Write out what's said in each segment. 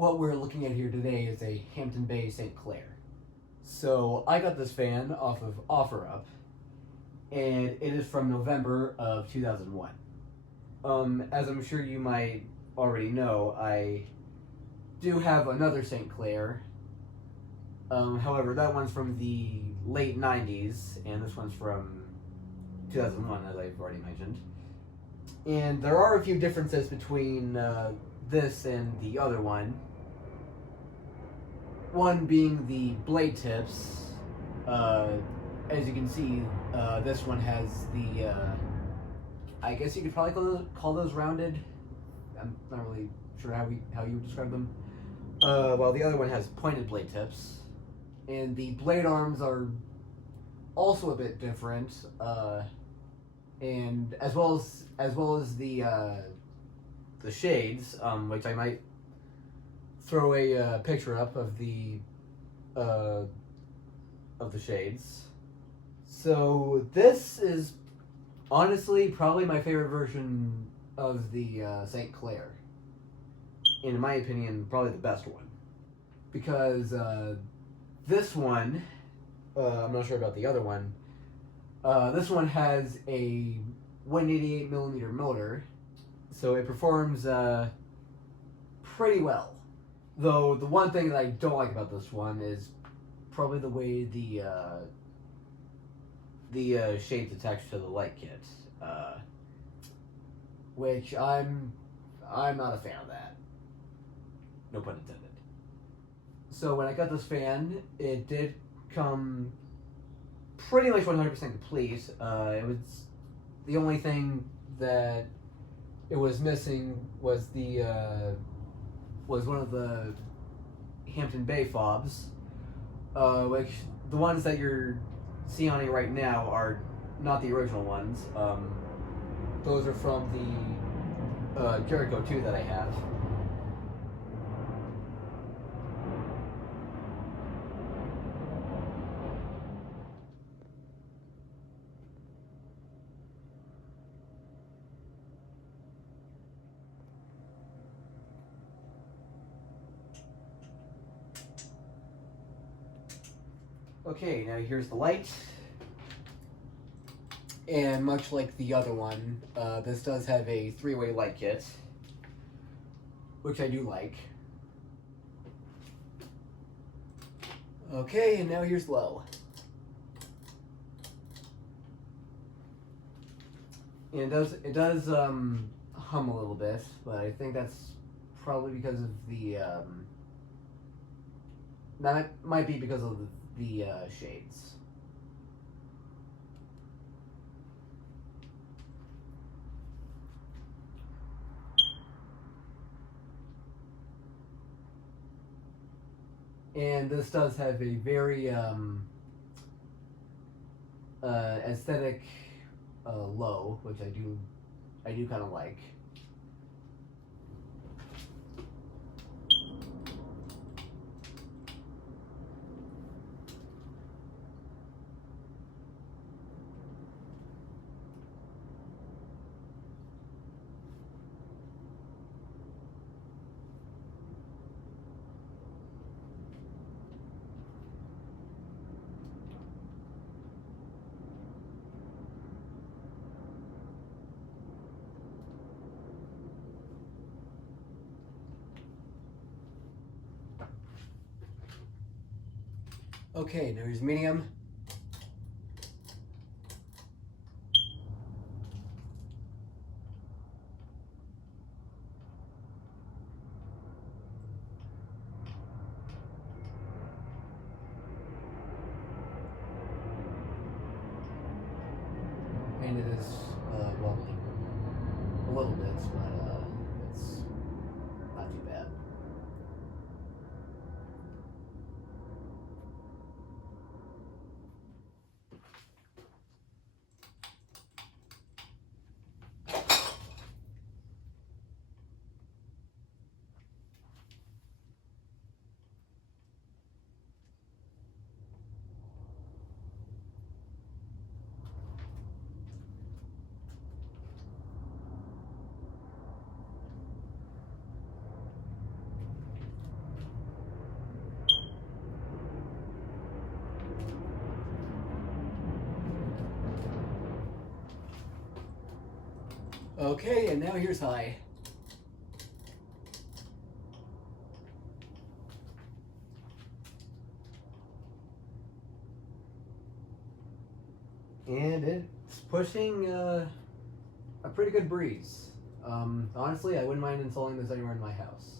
what we're looking at here today is a Hampton Bay St. Clair. So I got this fan off of OfferUp, and it is from November of 2001. As I'm sure you might already know, I do have another St. Clair. However, that one's from the late 90s, and this one's from 2001, as I've already mentioned. And there are a few differences between this and the other one. One being the blade tips. As you can see, this one has the, I guess you could probably call those rounded. I'm not really sure how you would describe them. While the other one has pointed blade tips. And the blade arms are also a bit different. And as well as the shades, which I might throw a picture up of the shades. So this is honestly probably my favorite version of the St. Clair. In my opinion, probably the best one, because this one, I'm not sure about the other one. This one has a 188 millimeter motor, so it performs pretty well. Though the one thing that I don't like about this one is probably the way the shades attach to the light kit, which I'm not a fan of that. No pun intended. So when I got this fan, it did come pretty much 100% complete. It was the only thing that it was missing was was one of the Hampton Bay fobs, which the ones that you're seeing on it right now are not the original ones. Those are from the Jericho 2 that I have. Okay, now here's the light. And much like the other one, this does have a 3-way light kit, which I do like. Okay, and now here's low. And it does hum a little bit, but I think that's probably because of the that might be because of the shades. And this does have a very aesthetic low, which I do kind of like. Okay, now here's medium. And it is wobbling a little bit, but it's not too bad. Okay, and now here's high. And it's pushing a pretty good breeze. Honestly, I wouldn't mind installing this anywhere in my house.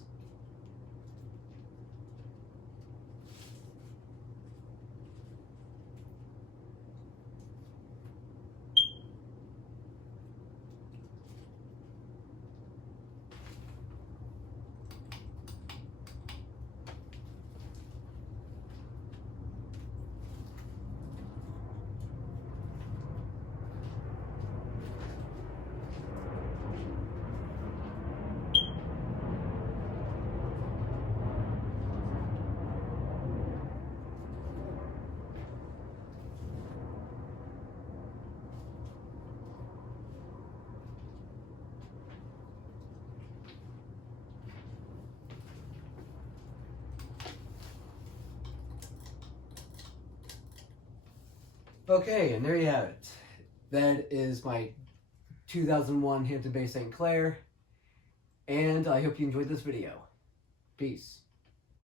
Okay, and there you have it. That is my 2001 Hampton Bay St. Clair, and I hope you enjoyed this video. Peace.